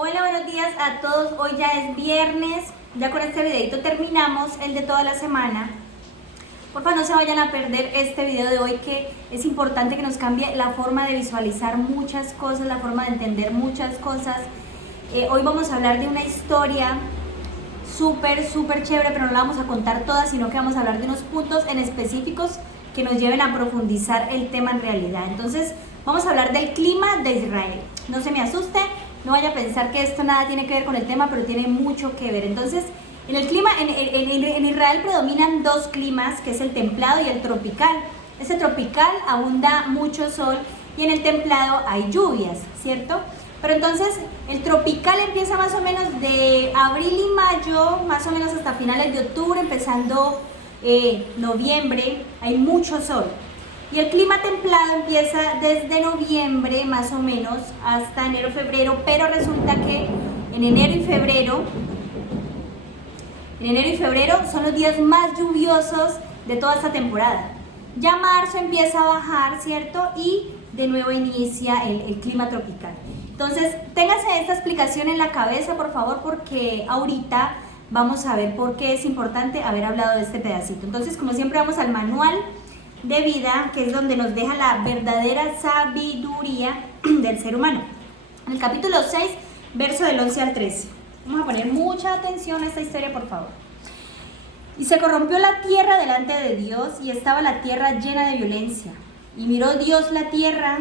Hola, buenos días a todos. Hoy ya es viernes. Ya con este videito terminamos el de toda la semana. Por favor, no se vayan a perder este video de hoy, que es importante que nos cambie la forma de visualizar muchas cosas, la forma de entender muchas cosas. Hoy vamos a hablar de una historia súper chévere, pero no la vamos a contar toda, sino que vamos a hablar de unos puntos en específicos que nos lleven a profundizar el tema en realidad. Entonces, vamos a hablar del clima de Israel. No se me asuste, no vaya a pensar que esto nada tiene que ver con el tema, pero tiene mucho que ver. Entonces, en el clima, en Israel predominan dos climas, que es el templado y el tropical. Ese tropical abunda mucho sol y en el templado hay lluvias, ¿cierto? Pero entonces el tropical empieza más o menos de abril y mayo, más o menos hasta finales de octubre, empezando noviembre, hay mucho sol. Y el clima templado empieza desde noviembre más o menos hasta enero, febrero, pero resulta que en enero y febrero son los días más lluviosos de toda esta temporada. Ya marzo empieza a bajar, ¿cierto? Y de nuevo inicia el clima tropical. Entonces, téngase esta explicación en la cabeza, por favor, porque ahorita vamos a ver por qué es importante haber hablado de este pedacito. Entonces, como siempre, vamos al manual de vida, que es donde nos deja la verdadera sabiduría del ser humano. En el capítulo 6, verso del 11 al 13. Vamos a poner mucha atención a esta historia, por favor. Y se corrompió la tierra delante de Dios, y estaba la tierra llena de violencia. Y miró Dios la tierra,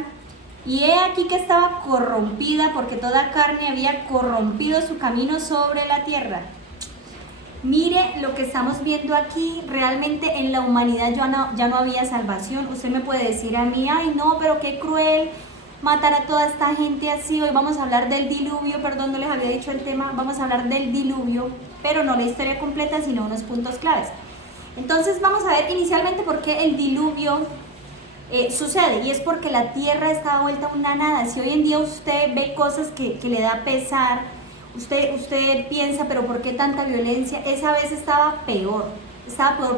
y he aquí que estaba corrompida, porque toda carne había corrompido su camino sobre la tierra. Mire lo que estamos viendo aquí. Realmente en la humanidad ya no había salvación. Usted me puede decir a mí, ay no, pero qué cruel matar a toda esta gente así. Hoy vamos a hablar del diluvio, perdón, no les había dicho el tema. Vamos a hablar del diluvio, pero no la historia completa, sino unos puntos claves. Entonces vamos a ver inicialmente por qué el diluvio sucede, y es porque la tierra estaba vuelta una nada. Si hoy en día usted ve cosas que le da pesar, usted piensa, pero ¿por qué tanta violencia? Esa vez estaba peor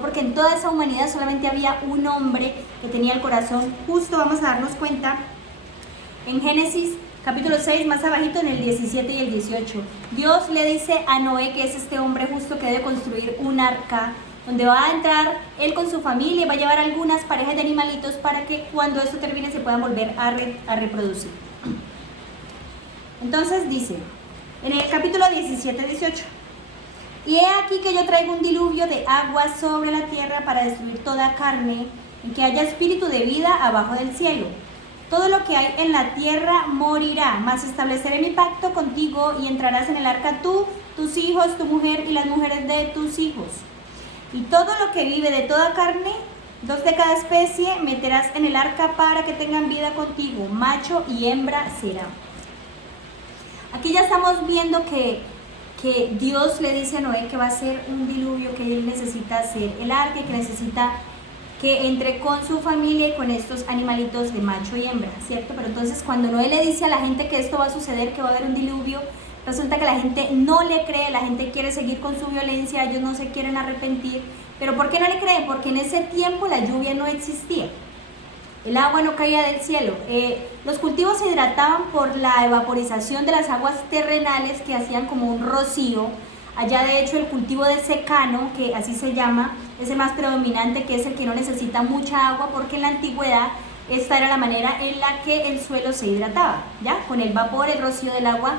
porque en toda esa humanidad solamente había un hombre que tenía el corazón justo. Vamos a darnos cuenta en Génesis capítulo 6, más abajito, en el 17 y el 18. Dios le dice a Noé, que es este hombre justo, que debe construir un arca donde va a entrar él con su familia y va a llevar algunas parejas de animalitos para que cuando esto termine se puedan volver a reproducir. Entonces dice, en el capítulo 17-18, y he aquí que yo traigo un diluvio de agua sobre la tierra para destruir toda carne, en que haya espíritu de vida abajo del cielo. Todo lo que hay en la tierra morirá, mas estableceré mi pacto contigo, y entrarás en el arca tú, tus hijos, tu mujer y las mujeres de tus hijos. Y todo lo que vive de toda carne, 2 de cada especie, meterás en el arca para que tengan vida contigo, macho y hembra será. Aquí ya estamos viendo que Dios le dice a Noé que va a ser un diluvio, que él necesita hacer el arca, que necesita que entre con su familia y con estos animalitos de macho y hembra, ¿cierto? Pero entonces cuando Noé le dice a la gente que esto va a suceder, que va a haber un diluvio, resulta que la gente no le cree, la gente quiere seguir con su violencia, ellos no se quieren arrepentir. ¿Pero por qué no le creen? Porque en ese tiempo la lluvia no existía, el agua no caía del cielo, los cultivos se hidrataban por la evaporización de las aguas terrenales, que hacían como un rocío. Allá de hecho el cultivo de secano, que así se llama, es el más predominante, que es el que no necesita mucha agua, porque en la antigüedad esta era la manera en la que el suelo se hidrataba, ¿ya? Con el vapor, el rocío del agua,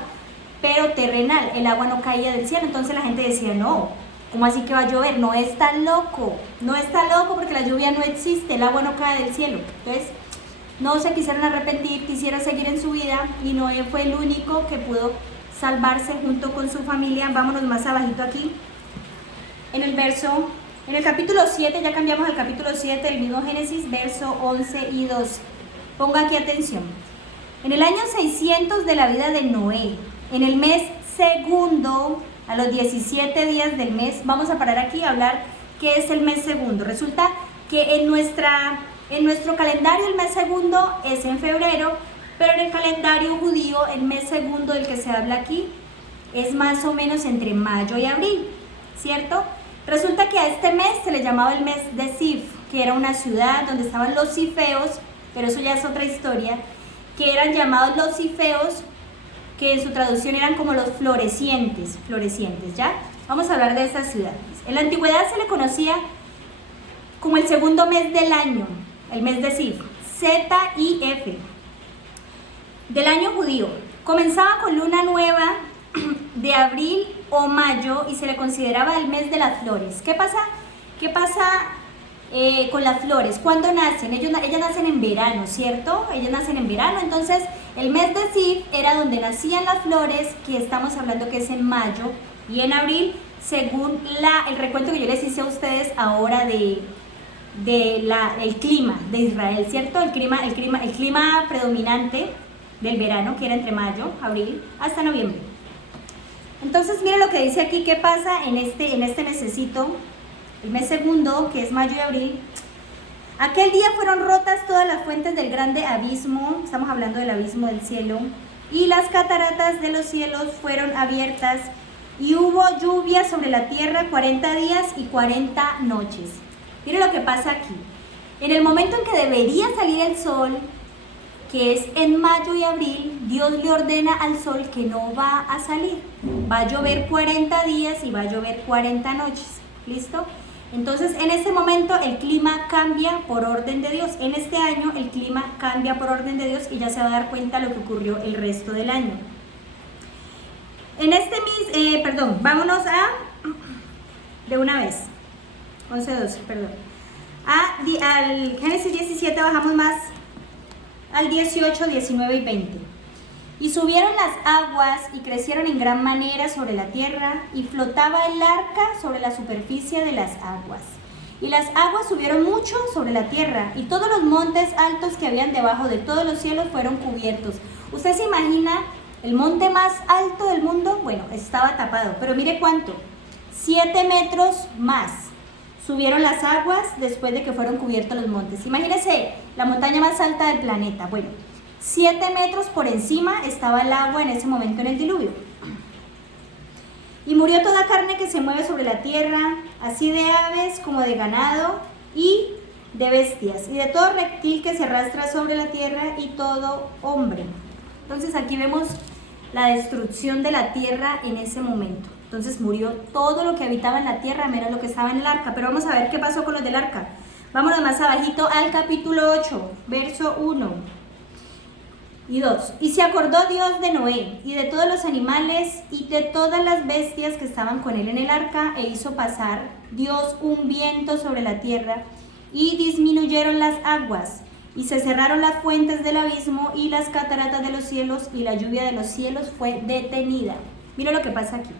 pero terrenal, el agua no caía del cielo. Entonces la gente decía, no, ¿cómo así que va a llover? No está loco porque la lluvia no existe, el agua no cae del cielo. Entonces no se quisieron arrepentir, quisieron seguir en su vida, y Noé fue el único que pudo salvarse junto con su familia. Vámonos más abajito aquí, en el capítulo 7, ya cambiamos al capítulo 7, el mismo Génesis, verso 11 y 12. Ponga aquí atención. En el año 600 de la vida de Noé, en el mes segundo, a los 17 días del mes, vamos a parar aquí a hablar qué es el mes segundo. Resulta que en nuestro calendario el mes segundo es en febrero, pero en el calendario judío el mes segundo del que se habla aquí es más o menos entre mayo y abril, ¿cierto? Resulta que a este mes se le llamaba el mes de Sif, que era una ciudad donde estaban los sifeos, pero eso ya es otra historia, que eran llamados los sifeos, que en su traducción eran como los florecientes, ¿ya? Vamos a hablar de estas ciudades. En la antigüedad se le conocía como el segundo mes del año, el mes de Zif, Z-I-F, del año judío. Comenzaba con luna nueva de abril o mayo y se le consideraba el mes de las flores. ¿Qué pasa con las flores? ¿Cuándo nacen? Ellas nacen en verano, ¿cierto? Ellas nacen en verano, entonces el mes de Zif era donde nacían las flores, que estamos hablando que es en mayo y en abril, según el recuento que yo les hice a ustedes ahora del clima de Israel, ¿cierto? El clima predominante del verano, que era entre mayo, abril, hasta noviembre. Entonces, mire lo que dice aquí, qué pasa en este mesecito, el mes segundo, que es mayo y abril. Aquel día fueron rotas todas las fuentes del grande abismo, estamos hablando del abismo del cielo, y las cataratas de los cielos fueron abiertas, y hubo lluvia sobre la tierra 40 días y 40 noches. Mire lo que pasa aquí. En el momento en que debería salir el sol, que es en mayo y abril, Dios le ordena al sol que no va a salir. Va a llover 40 días y va a llover 40 noches. ¿Listo? Entonces, en este momento el clima cambia por orden de Dios. En este año el clima cambia por orden de Dios y ya se va a dar cuenta lo que ocurrió el resto del año. Vámonos de una vez. 11-12, perdón. Al Génesis 17 bajamos más al 18, 19 y 20. Y subieron las aguas y crecieron en gran manera sobre la tierra, y flotaba el arca sobre la superficie de las aguas. Y las aguas subieron mucho sobre la tierra, y todos los montes altos que habían debajo de todos los cielos fueron cubiertos. ¿Usted se imagina el monte más alto del mundo? Bueno, estaba tapado, pero mire cuánto, 7 metros más subieron las aguas después de que fueron cubiertos los montes. Imagínense la montaña más alta del planeta. Bueno, 7 metros por encima estaba el agua en ese momento en el diluvio. Y murió toda carne que se mueve sobre la tierra, así de aves como de ganado y de bestias, y de todo reptil que se arrastra sobre la tierra, y todo hombre. Entonces aquí vemos la destrucción de la tierra en ese momento. Entonces murió todo lo que habitaba en la tierra, menos lo que estaba en el arca. Pero vamos a ver qué pasó con los del arca. Vámonos más abajito al capítulo 8, verso 1 y 2. Y se acordó Dios de Noé y de todos los animales y de todas las bestias que estaban con él en el arca, e hizo pasar Dios un viento sobre la tierra, y disminuyeron las aguas, y se cerraron las fuentes del abismo y las cataratas de los cielos, y la lluvia de los cielos fue detenida. Mira lo que pasa aquí.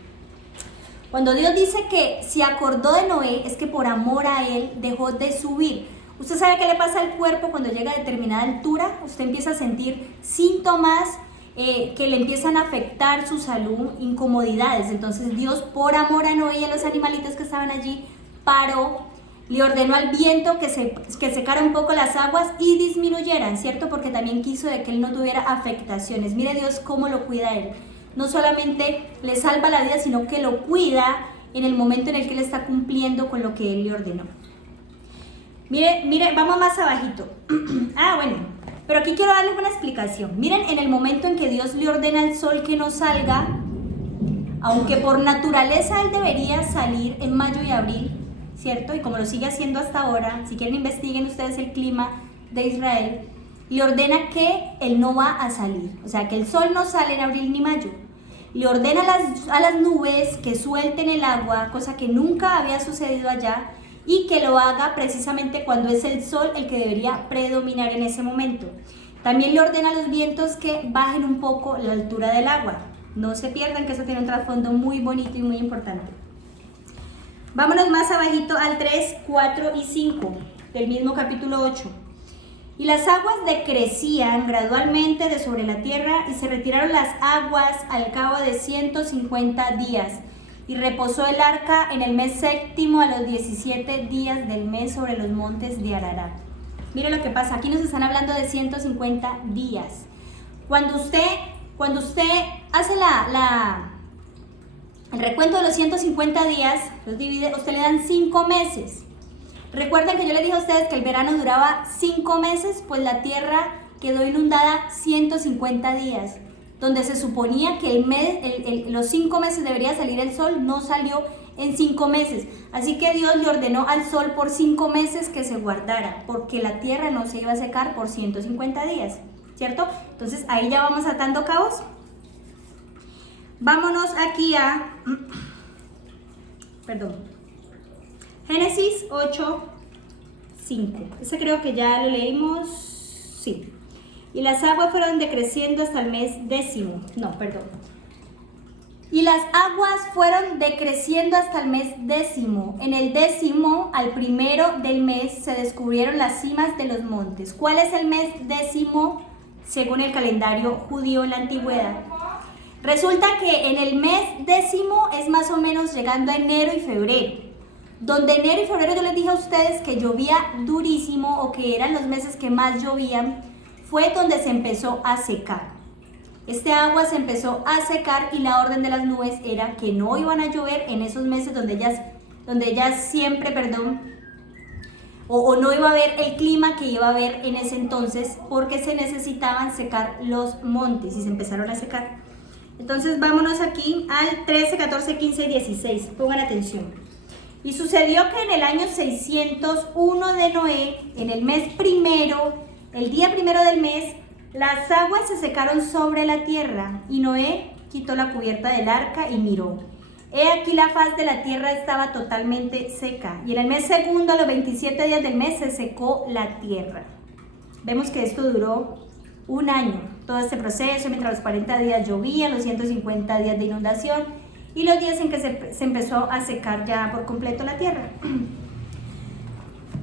Cuando Dios dice que se acordó de Noé, es que por amor a él dejó de subir. ¿Usted sabe qué le pasa al cuerpo cuando llega a determinada altura? Usted empieza a sentir síntomas que le empiezan a afectar su salud, incomodidades. Entonces Dios, por amor a Noé y a los animalitos que estaban allí, paró, le ordenó al viento que secara un poco las aguas y disminuyeran, ¿cierto? Porque también quiso de que él no tuviera afectaciones. Mire Dios cómo lo cuida él. No solamente le salva la vida, sino que lo cuida en el momento en el que él está cumpliendo con lo que él le ordenó. Mire, vamos más abajito. Bueno, pero aquí quiero darles una explicación. Miren, en el momento en que Dios le ordena al sol que no salga, aunque por naturaleza él debería salir en mayo y abril, ¿cierto? Y como lo sigue haciendo hasta ahora, si quieren investiguen ustedes el clima de Israel, le ordena que él no va a salir, o sea que el sol no sale en abril ni mayo. Le ordena a las nubes que suelten el agua, cosa que nunca había sucedido allá, y que lo haga precisamente cuando es el sol el que debería predominar en ese momento. También le ordena a los vientos que bajen un poco la altura del agua. No se pierdan que eso tiene un trasfondo muy bonito y muy importante. Vámonos más abajito al 3, 4 y 5 del mismo capítulo 8. Y las aguas decrecían gradualmente de sobre la tierra, y se retiraron las aguas al cabo de 150 días. Y reposó el arca en el mes séptimo a los 17 días del mes sobre los montes de Ararat. Mire lo que pasa, aquí nos están hablando de 150 días. Cuando usted hace el recuento de los 150 días, los divide, usted le dan 5 meses. Recuerden que yo les dije a ustedes que el verano duraba 5 meses, pues la tierra quedó inundada 150 días. donde se suponía que los 5 meses debería salir el sol, no salió en 5 meses. Así que Dios le ordenó al sol por 5 meses que se guardara, porque la tierra no se iba a secar por 150 días, ¿cierto? Entonces ahí ya vamos atando cabos. Vámonos aquí a Génesis 8:5. Ese creo que ya lo leímos. Sí. Y las aguas fueron decreciendo hasta el mes 10º. Y las aguas fueron decreciendo hasta el mes 10º. En el 10º, al primero del mes, se descubrieron las cimas de los montes. ¿Cuál es el mes 10º según el calendario judío en la antigüedad? Resulta que en el mes 10º es más o menos llegando a enero y febrero. Donde enero y febrero yo les dije a ustedes que llovía durísimo o que eran los meses que más llovían, fue donde se empezó a secar. Este agua se empezó a secar y la orden de las nubes era que no iban a llover en esos meses donde ellas siempre, o no iba a haber el clima que iba a haber en ese entonces, porque se necesitaban secar los montes y se empezaron a secar. Entonces vámonos aquí al 13, 14, 15 y 16. Pongan atención. Y sucedió que en el año 601 de Noé, en el mes primero, el día primero del mes, las aguas se secaron sobre la tierra, y Noé quitó la cubierta del arca y miró. He aquí la faz de la tierra estaba totalmente seca, y en el mes segundo, a los 27 días del mes, se secó la tierra. Vemos que esto duró un año, todo este proceso, mientras los 40 días llovían, los 150 días de inundación, y los días en que se empezó a secar ya por completo la tierra.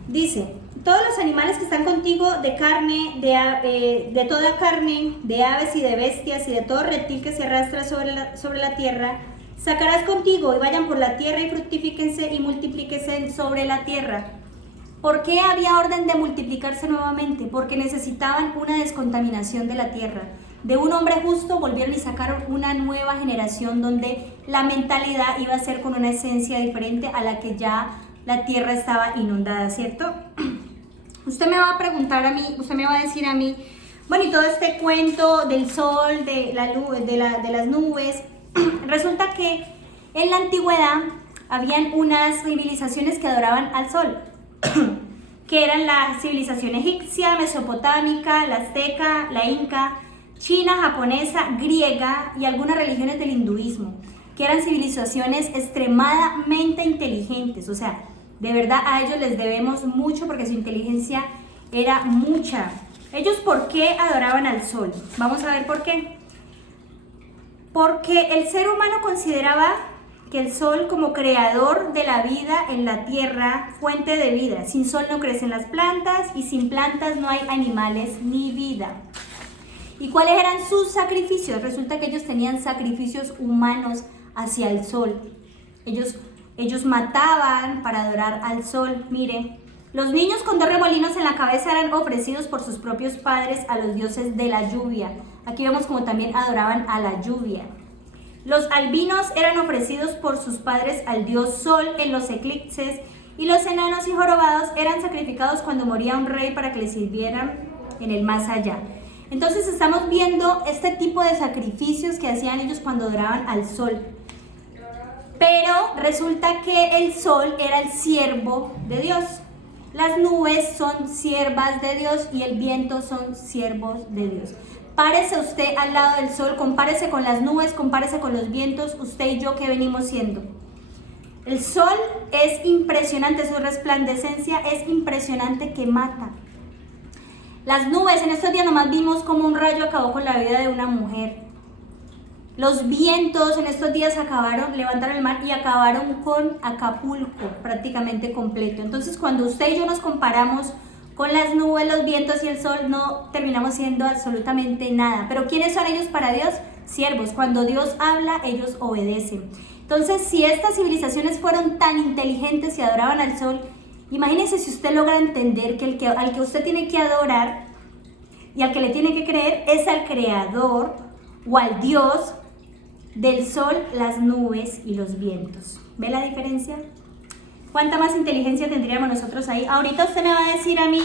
Dice: todos los animales que están contigo de carne, de toda carne, de aves y de bestias y de todo reptil que se arrastra sobre la tierra, sacarás contigo y vayan por la tierra y fructifíquense y multiplíquense sobre la tierra. ¿Por qué había orden de multiplicarse nuevamente? Porque necesitaban una descontaminación de la tierra. De un hombre justo volvieron y sacaron una nueva generación donde la mentalidad iba a ser con una esencia diferente a la que ya la tierra estaba inundada, ¿cierto? Usted me va a preguntar a mí, usted me va a decir a mí, bueno, y todo este cuento del sol, de las nubes, resulta que en la antigüedad habían unas civilizaciones que adoraban al sol, que eran la civilización egipcia, mesopotámica, la azteca, la inca, china, japonesa, griega y algunas religiones del hinduismo, que eran civilizaciones extremadamente inteligentes. O sea, de verdad a ellos les debemos mucho porque su inteligencia era mucha. ¿Ellos por qué adoraban al sol? Vamos a ver por qué. Porque el ser humano consideraba que el sol, como creador de la vida en la tierra, fuente de vida. Sin sol no crecen las plantas y sin plantas no hay animales ni vida. ¿Y cuáles eran sus sacrificios? Resulta que ellos tenían sacrificios humanos hacia el sol. Ellos mataban para adorar al sol. Mire, los niños con 2 remolinos en la cabeza eran ofrecidos por sus propios padres a los dioses de la lluvia. Aquí vemos como también adoraban a la lluvia. Los albinos eran ofrecidos por sus padres al dios sol en los eclipses, y los enanos y jorobados eran sacrificados cuando moría un rey para que les sirvieran en el más allá. Entonces estamos viendo este tipo de sacrificios que hacían ellos cuando adoraban al sol. Pero resulta que el sol era el siervo de Dios. Las nubes son siervas de Dios y el viento son siervos de Dios. Párese usted al lado del sol, compárese con las nubes, compárese con los vientos, usted y yo, ¿qué venimos siendo? El sol es impresionante, su resplandecencia es impresionante, que mata. Las nubes, en estos días nomás vimos como un rayo acabó con la vida de una mujer. Los vientos en estos días levantaron el mar y acabaron con Acapulco prácticamente completo. Entonces, cuando usted y yo nos comparamos con las nubes, los vientos y el sol, no terminamos siendo absolutamente nada. Pero ¿quiénes son ellos para Dios? Siervos. Cuando Dios habla, ellos obedecen. Entonces, si estas civilizaciones fueron tan inteligentes y adoraban al sol, imagínese si usted logra entender que al que usted tiene que adorar y al que le tiene que creer es al creador o al Dios del sol, las nubes y los vientos. ¿Ve la diferencia? ¿Cuánta más inteligencia tendríamos nosotros ahí? Ahorita usted me va a decir a mí,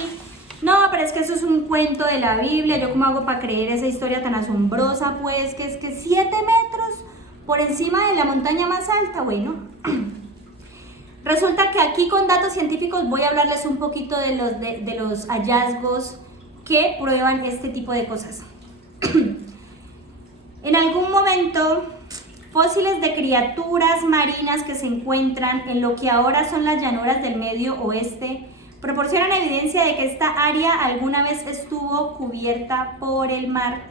No, pero es que eso es un cuento de la Biblia, ¿yo cómo hago para creer esa historia tan asombrosa? Pues que es que 7 metros por encima de la montaña más alta, bueno. Resulta que aquí con datos científicos voy a hablarles un poquito de los hallazgos que prueban este tipo de cosas. En algún momento, fósiles de criaturas marinas que se encuentran en lo que ahora son las llanuras del Medio Oeste proporcionan evidencia de que esta área alguna vez estuvo cubierta por el mar.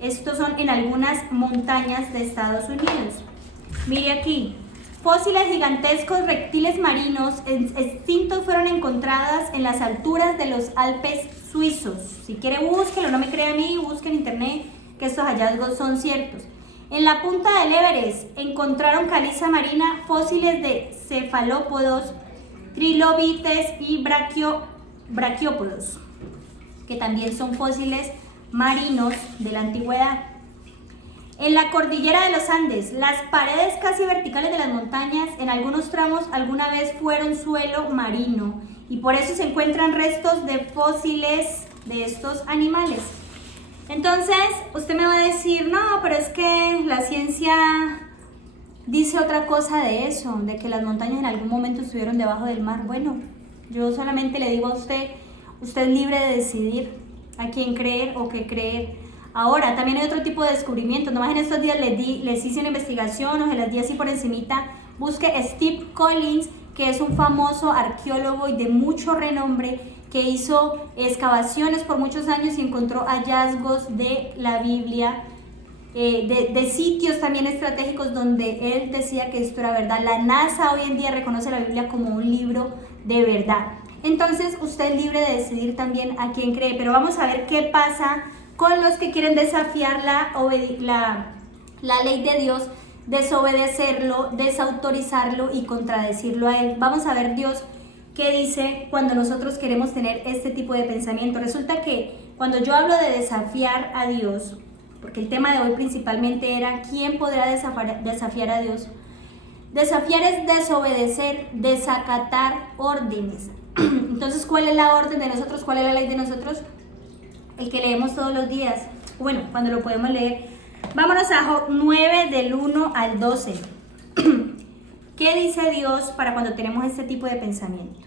Estos son en algunas montañas de Estados Unidos. Mire aquí, fósiles gigantescos reptiles marinos extintos fueron encontradas en las alturas de los Alpes suizos. Si quiere búsquelo, no me crea a mí, busque en internet que estos hallazgos son ciertos. En la punta del Everest encontraron caliza marina, fósiles de cefalópodos, trilobites y braquiópodos, que también son fósiles marinos de la antigüedad. En la cordillera de los Andes, las paredes casi verticales de las montañas en algunos tramos alguna vez fueron suelo marino y por eso se encuentran restos de fósiles de estos animales. Entonces, usted me va a decir, no, pero es que la ciencia dice otra cosa de eso, de que las montañas en algún momento estuvieron debajo del mar. Bueno, yo solamente le digo a usted, usted es libre de decidir a quién creer o qué creer. Ahora, también hay otro tipo de descubrimiento. Nomás en estos días les hice una investigación, o se las di así por encimita. Busque Steve Collins, que es un famoso arqueólogo y de mucho renombre, que hizo excavaciones por muchos años y encontró hallazgos de la Biblia, de sitios también estratégicos donde él decía que esto era verdad. La NASA hoy en día reconoce la Biblia como un libro de verdad. Entonces, usted es libre de decidir también a quién cree, pero vamos a ver qué pasa con los que quieren desafiar la ley de Dios, desobedecerlo, desautorizarlo y contradecirlo a él. Vamos a ver Dios qué dice cuando nosotros queremos tener este tipo de pensamiento. Resulta que cuando yo hablo de desafiar a Dios, porque el tema de hoy principalmente era ¿quién podrá desafiar a Dios? Desafiar es desobedecer, desacatar órdenes. Entonces, ¿cuál es la orden de nosotros? ¿Cuál es la ley de nosotros? El que leemos todos los días. Bueno, cuando lo podemos leer. Vámonos a Job 9 del 1 al 12. ¿Qué dice Dios para cuando tenemos este tipo de pensamiento?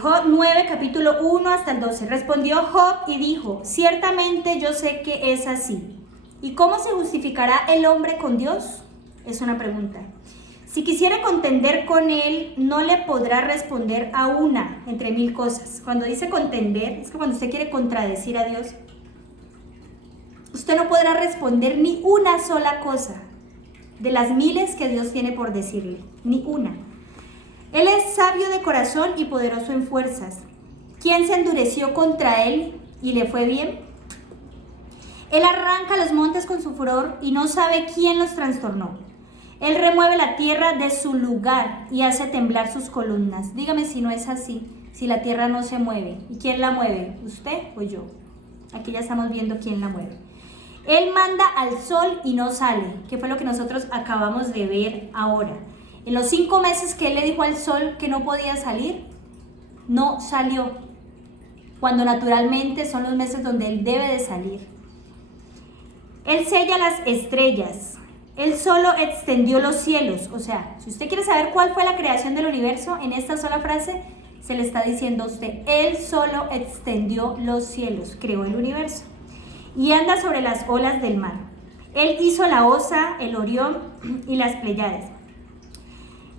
Job 9, capítulo 1 hasta el 12. Respondió Job y dijo, ciertamente yo sé que es así. ¿Y cómo se justificará el hombre con Dios? Es una pregunta. Si quisiera contender con él, no le podrá responder a una entre mil cosas. Cuando dice contender, es que cuando usted quiere contradecir a Dios, usted no podrá responder ni una sola cosa de las miles que Dios tiene por decirle, ni una. Él es sabio de corazón y poderoso en fuerzas. ¿Quién se endureció contra él y le fue bien? Él arranca los montes con su furor y no sabe quién los trastornó. Él remueve la tierra de su lugar y hace temblar sus columnas. Dígame si no es así, si la tierra no se mueve. ¿Y quién la mueve? ¿Usted o yo? Aquí ya estamos viendo quién la mueve. Él manda al sol y no sale, que fue lo que nosotros acabamos de ver ahora. En los 5 meses que él le dijo al sol que no podía salir, no salió, cuando naturalmente son los meses donde él debe de salir. Él sella las estrellas, él solo extendió los cielos. O sea, si usted quiere saber cuál fue la creación del universo, en esta sola frase se le está diciendo a usted, él solo extendió los cielos, creó el universo. Y anda sobre las olas del mar. Él hizo la Osa, el Orión y las Pléyades.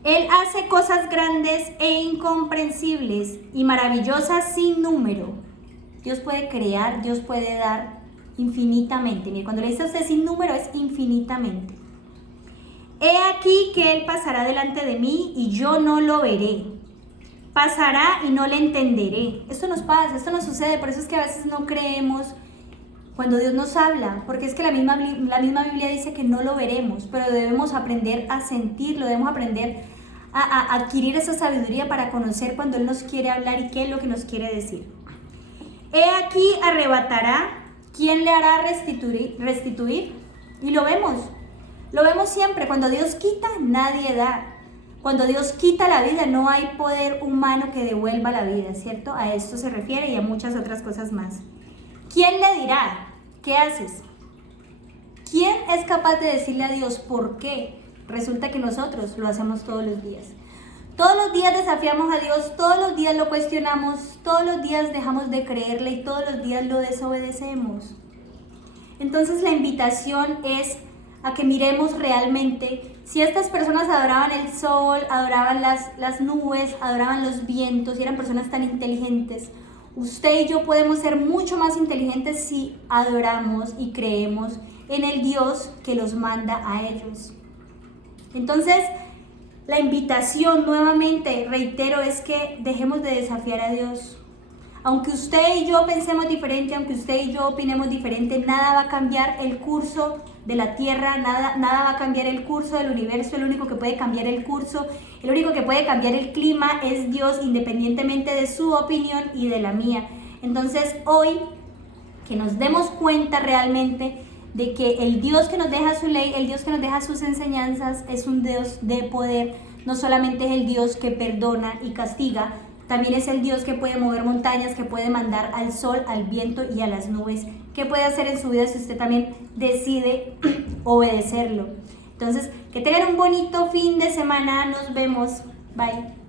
Él hace cosas grandes e incomprensibles y maravillosas sin número. Dios puede crear, Dios puede dar infinitamente. Mire, cuando le dice a usted sin número es infinitamente. He aquí que Él pasará delante de mí y yo no lo veré. Pasará y no le entenderé. Esto nos pasa, esto nos sucede, por eso es que a veces no creemos cuando Dios nos habla, porque es que la misma Biblia dice que no lo veremos, pero debemos aprender a sentirlo, debemos aprender a adquirir esa sabiduría para conocer cuando Él nos quiere hablar y qué es lo que nos quiere decir. He aquí arrebatará, ¿quién le hará restituir? Y lo vemos siempre, cuando Dios quita, nadie da. Cuando Dios quita la vida, no hay poder humano que devuelva la vida, ¿cierto? A esto se refiere y a muchas otras cosas más. ¿Quién le dirá? ¿Qué haces? ¿Quién es capaz de decirle a Dios por qué? Resulta que nosotros lo hacemos todos los días. Todos los días desafiamos a Dios, todos los días lo cuestionamos, todos los días dejamos de creerle y todos los días lo desobedecemos. Entonces la invitación es a que miremos realmente si estas personas adoraban el sol, adoraban las nubes, adoraban los vientos y eran personas tan inteligentes. Usted y yo podemos ser mucho más inteligentes si adoramos y creemos en el Dios que los manda a ellos. Entonces, la invitación, nuevamente, reitero, es que dejemos de desafiar a Dios. Aunque usted y yo pensemos diferente, aunque usted y yo opinemos diferente, nada va a cambiar el curso de la tierra, nada va a cambiar el curso del universo. El único que puede cambiar el curso, el único que puede cambiar el clima es Dios, independientemente de su opinión y de la mía. Entonces, hoy, que nos demos cuenta realmente de que el Dios que nos deja su ley, el Dios que nos deja sus enseñanzas, es un Dios de poder. No solamente es el Dios que perdona y castiga, también es el Dios que puede mover montañas, que puede mandar al sol, al viento y a las nubes. ¿Qué puede hacer en su vida si usted también decide obedecerlo? Entonces, que tengan un bonito fin de semana. Nos vemos. Bye.